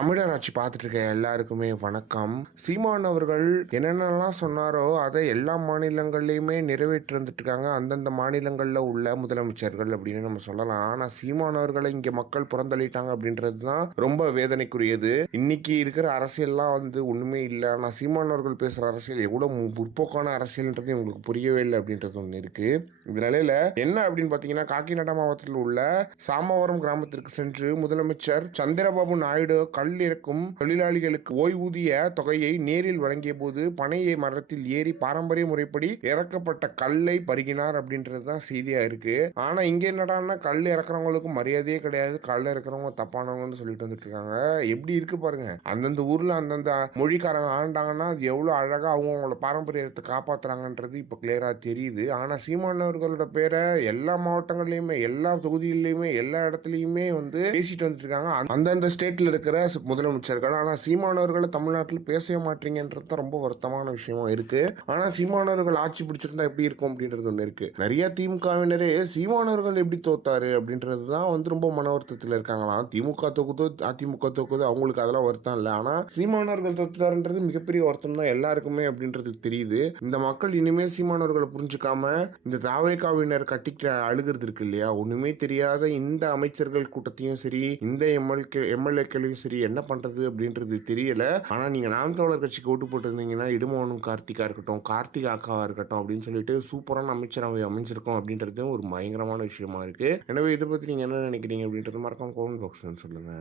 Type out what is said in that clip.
தமிழர் ஆட்சி பார்த்துட்டு இருக்க எல்லாருக்குமே வணக்கம். சீமான் அவர்கள் என்னென்னலாம் சொன்னாரோ அதை எல்லா மாநிலங்கள்லையுமே நிறைவேற்றி வந்துட்டு இருக்காங்க அந்தந்த மாநிலங்களில் உள்ள முதலமைச்சர்கள் அப்படின்னு நம்ம சொல்லலாம். ஆனால் சீமான் அவர்களை இங்கே மக்கள் புறந்தள்ளிட்டாங்க அப்படின்றது தான் ரொம்ப வேதனைக்குரியது. இன்னைக்கு இருக்கிற அரசியல்லாம் ஒண்ணுமே இல்லை. ஆனால் சீமான் அவர்கள் பேசுகிற அரசியல் எவ்வளோ முற்போக்கான அரசியல்ன்றது உங்களுக்கு புரியவே இல்லை அப்படின்றது ஒன்று இருக்கு. இந்த நிலையில என்ன அப்படின்னு பார்த்தீங்கன்னா, காக்கிநாடா மாவட்டத்தில் உள்ள சாமவரம் கிராமத்திற்கு சென்று முதலமைச்சர் சந்திரபாபு நாயுடு கல் இறக்கும் தொழிலாளிகளுக்கு ஓய்வூதிய தொகையை நேரில் வழங்கிய போது பனை மரத்தில் ஏறி பாரம்பரிய முறைப்படி இறக்கப்பட்ட கல்லை பருகினார் அப்படின்றது தான் செய்தியா இருக்கு. ஆனா இங்க என்னடான்னா கல் இறக்குறவங்களுக்கு மரியாதையே கிடையாது, கல் இறக்குறவங்க தப்பானவங்கன்னு சொல்லிட்டு வந்துட்டு இருக்காங்க. எப்படி இருக்கு பாருங்க. அந்தந்த ஊர்ல அந்தந்த மொழிக்காரங்க ஆண்டாங்கன்னா அது எவ்வளவு அழகா அவங்களோட பாரம்பரியத்தை காப்பாத்துறாங்கன்றது இப்ப கிளியரா தெரியுது. ஆனா சீமானவர்களோட பேரை எல்லா மாவட்டங்கள்லயுமே எல்லா தொகுதிகளிலுமே எல்லா இடத்துலயுமே பேசிட்டு வந்துட்டு இருக்காங்க அந்தந்த ஸ்டேட்ல இருக்கிற முதலமைச்சர்கள். ஆனா சீமானவர்களை தமிழ்நாட்டில் பேசவே மாட்டீங்கன்றது ரொம்ப வருத்தமான விஷயமா இருக்கு. ஆனா சீமானவர்கள் ஆட்சி பிடிச்சிருந்தா எப்படி இருக்கும் அப்படின்றது ஒண்ணு இருக்கு. நிறைய திமுகவினரே சீமானவர்கள் எப்படி தோத்தாரு அப்படின்றதுதான் ரொம்ப மன வருத்தத்தில் இருக்காங்களாம். திமுக தோக்குதோ அதிமுக தோக்குதோ அவங்களுக்கு அதெல்லாம் வருத்தம் இல்லை. ஆனா சீமானவர்கள் தோத்தாருன்றது மிகப்பெரிய வருத்தம் தான் எல்லாருக்குமே அப்படின்றது தெரியுது. இந்த மக்கள் இனிமேல் சீமானவர்களை புரிஞ்சுக்காம இந்த தாவேகாவினர் கட்டிக்கிட்டு அழுகிறது இருக்கு இல்லையா, ஒண்ணுமே தெரியாத இந்த அமைச்சர்கள் கூட்டத்தையும் சரி இந்த எம்எல்ஏக்களையும் சரி என்ன பண்றது அப்படின்றது தெரியல. ஆனா நீங்க நாம் தமிழர் கட்சிக்கு ஓட்டு போட்டிருந்தீங்கன்னா இடுமோனும் கார்த்திகா இருக்கட்டும், கார்த்திகா அக்காவா இருக்கட்டும் அப்படின்னு சொல்லிட்டு சூப்பரான அமைச்சரவை அமைஞ்சிருக்கோம் அப்படின்றது ஒரு பயங்கரமான விஷயமா இருக்கு. எனவே இதை பத்தி நீங்க என்ன நினைக்கிறீங்க அப்படின்றது மறக்காம கமெண்ட் பாக்ஸ்ல சொல்லுங்க.